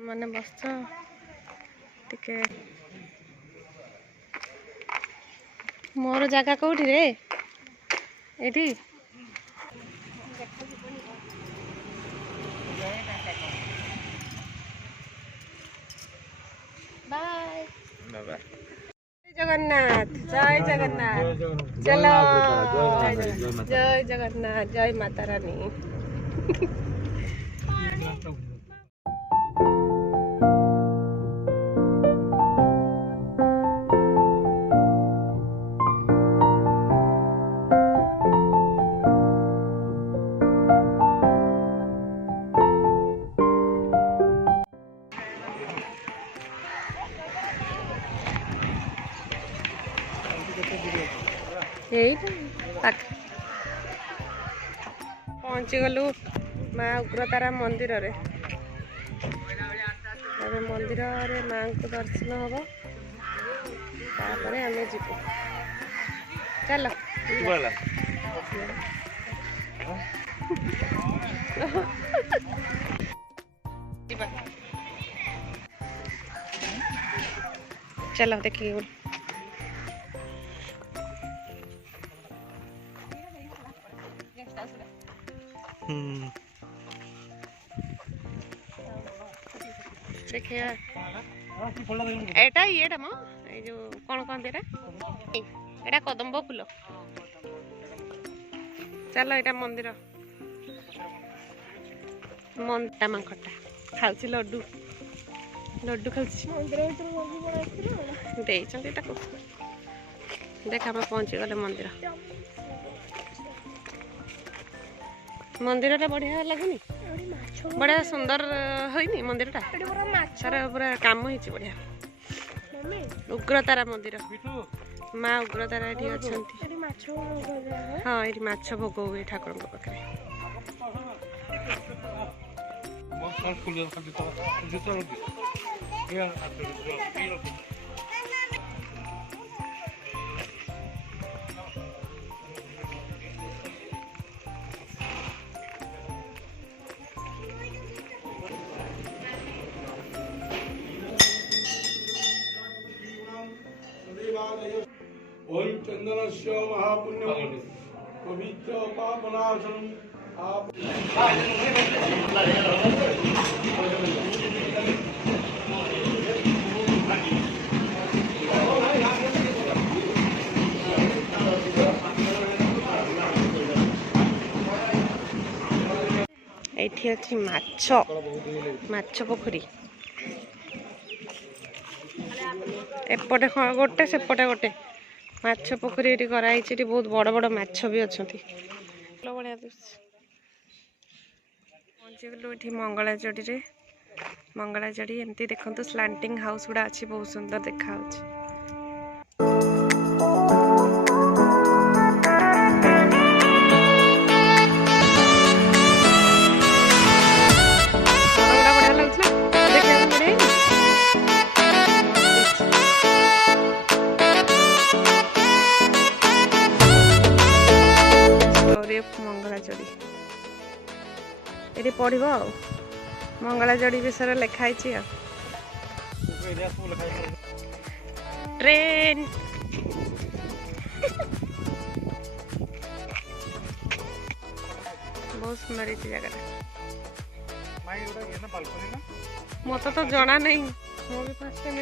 मैंने बस टिके मोर जगह कौटी रे एठी बाय बाय जगन्नाथ जय जगन्नाथ चलो जय जगन्नाथ जय माता रानी पहुँची गलु माँ उग्रतारा मंदिर रे मंदिर रे माँ को दर्शन हम तापर आम जीव चलो चलो देखिए देखिए एटा ये मो ये जो कौन कौन एटा कदम्ब फूल चलो एटा मंदिर मनता माखटा खाऊँ लड्डू लड्डू खाऊँ देख आम पहुँची गले मंदिर मंदिर बढ़िया लगुनि बढ़िया सुंदर होइनी मंदिर टा सारा पूरा काम होइछि बढ़िया उग्रतारा मंदिर माँ उग्रतारा एठी अछंती हाँ एठी माछ भोग हुए ठाकुर पाखे ओम चंदनस्य महापुण्यम पवित्र पापनाशनम आप एठी अछि माछ माछ पोखरी एपटे गोटे सेपटे गोटे माछ पोखरी ये कराई बहुत बड़ बड़ माछ भी अच्छा बढ़िया पहुँची गलु ये मंगलाजोड़ी रे मंगलाजोड़ी एमती देखते स्लांटिंग हाउस गुड़ा अच्छी बहुत सुंदर देखा मंगलाजोड़ी ये पढ़ मंगलाजोड़ी विषय लिखाई ट्रेन बहुत सुंदर ये जगह मत तो जना नहीं मुझे फर्स्ट टाइम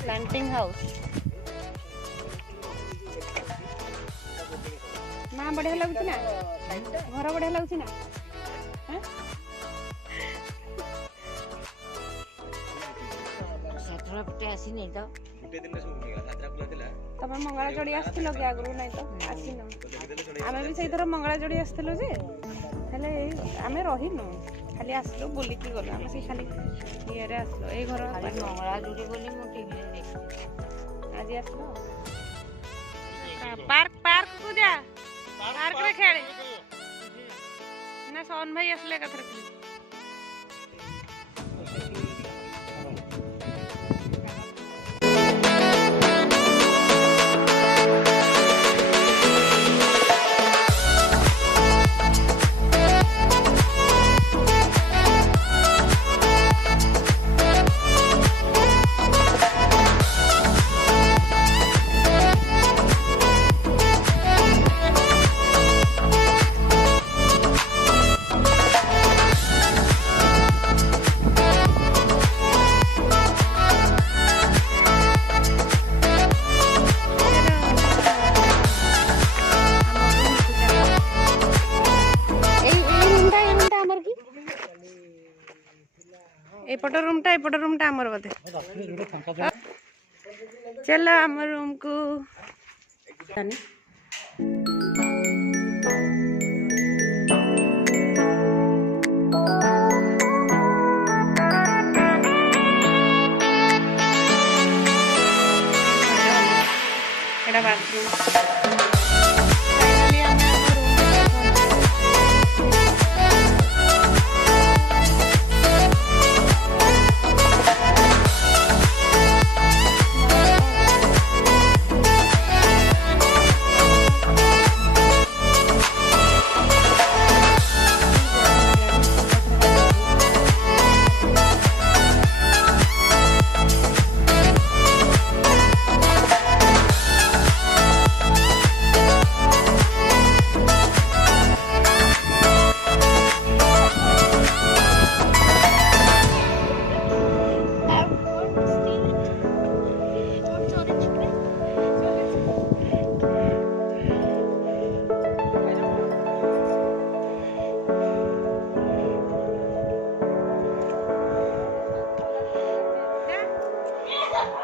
प्लांटिंग हाउस ना बढ़िया लगुच ना घर बढ़िया लगुच ना तब मंगलाजोड़ी आसथिलो कि आगु नहीं तो आसिनो आमे भी सही तरह मंगलाजोड़ी आसथिलो जे हेले आमे रहिनो खाली आसलो बुलिकी गलो आमे से खाली ये रे आसलो ए घर मंगलाजोड़ी बोली मो टीवी देख आज आसलो पार्क पार्क को जा पार्क रे खेले ना सोन भाई असले कथर एपट रूमटा आमर बोधे चलो आम रूम को एटा बाथरूम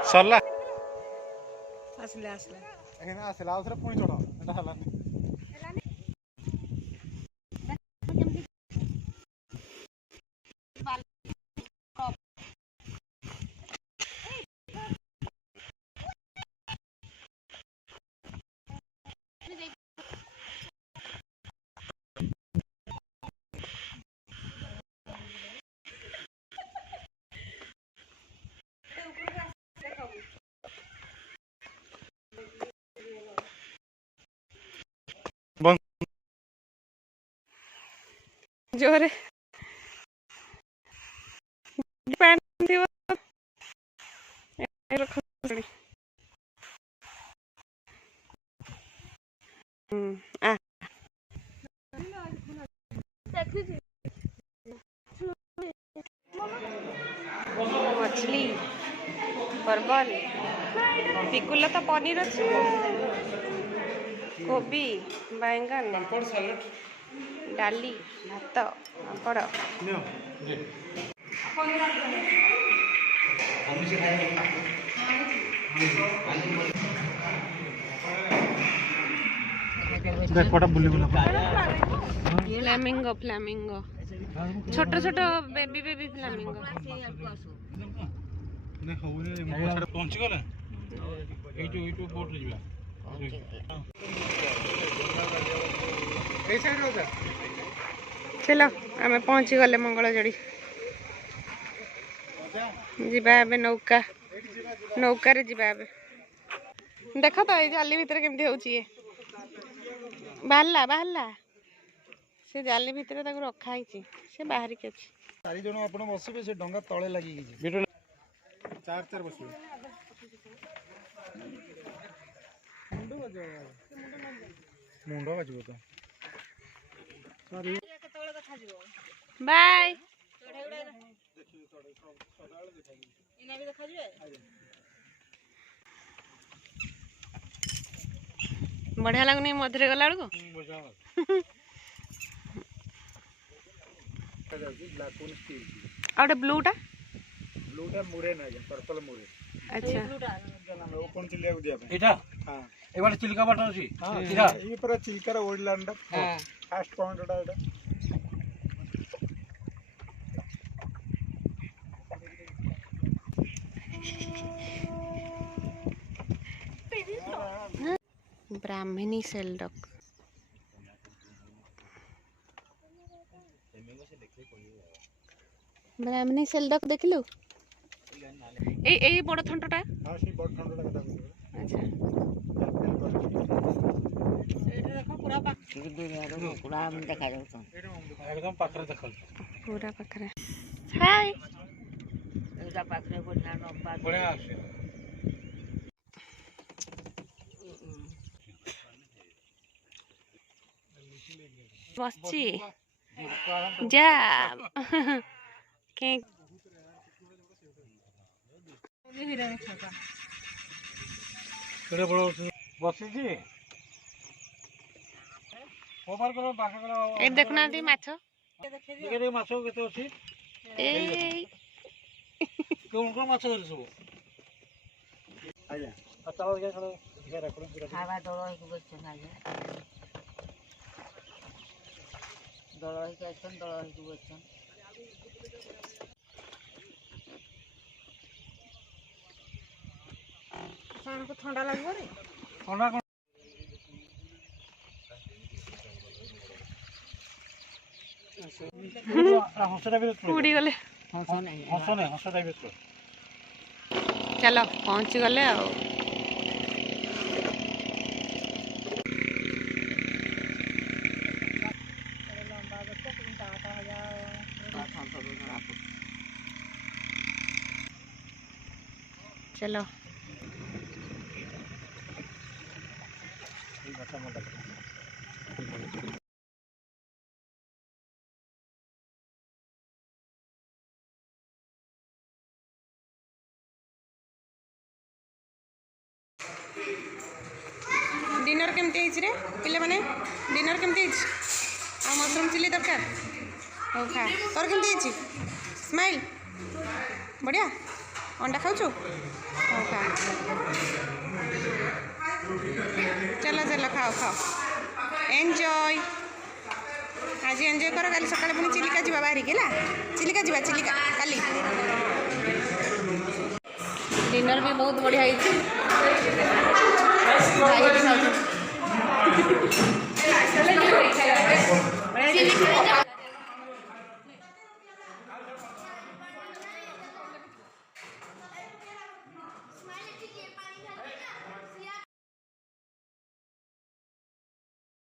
सरला आसले आसले एखने आसला आउथरे पुणी चढ़ एटा हलानी जोरे पैंट थी वो रखो आ मछली परवल पिकुला तो पनीर अच्छी कोबी बैंगन डाली भात पापड़ देख पटा बुल्ली बुला फ्लामिंगो फ्लामिंगो छोट छोट बेबी बेबी फ्लामिंगो ने होने मोछड़ पहुंच गले एटू बोट रे जिबा ए साइड हो जा चलो आम पहुँची गले मंगलजोड़ी जीवा एबे नौका नौकार जीवा एबे देख तो ये जाली भितर केमती होची ये बाहरला बाहरला से जाली भितर ताको रखा हिची से बाहर के अछि चारि जण आपण बसिबे से डंगा तळे लागि गिजी चार चार बसिबे मुंडो बजबो तो बाय बढ़िया लगुनि मधुरे गला बेलू ब्लूटा मुरे ना पर्पल मुरे अच्छा वो कौन चिल्लिया को दिया एटा हां ए वाला चिल्का बटन अछि हां ये पूरा चिल्कार ओडलैंड फास्ट पॉइंट एटा एटा ब्राह्मणी सेल्डक ब्राह्मणी सेल्डक देखलु ए बड़ थंटटा हां सी बड़ थंडा कथा कहू अच्छा एटा देखो पूरा पाखरे पूरा हम देखा जाऊ तो एकदम पाखरे देखल पूरा पाखरे हाय एटा पाखरे बढ़िया लंबा बढ़िया अछि बसची जा के केड़े बड़ बसी जी ओवर करो बाका करो ए देखना दी माछ देखे माछो केते अछि ए कौन माछ धरी सब ଆଜ୍ଞା चाल ଖାଇବା ଦଳ ହେଇକି ବସିଛନ୍ତି ଆଜ୍ଞା ଦଳ ହେଇକି ଆସିଛନ୍ତି ଦଳ ହେଇକି ବସିଛନ୍ତି ସେମାନଙ୍କୁ ଥଣ୍ଡା ଲାଗିବନି थंडा कौन हंसटा भी उड़ी गले हंसटा भी चलो पहुँची गले आ चलो डिनर केमती रे पिले माने डिनर केमती आ मशरूम चिली दरकार हो खा तोर केमती स्माइल बढ़िया अंडा खाऊ हो खा चलो चलो खाओ खाओ एंजॉय आज एंजॉय कर काली सकाଳେ पुणी चिलिका जीवा बाहरी के चिलिका जीवा चिलिका काली डिनर भी बहुत बढ़िया है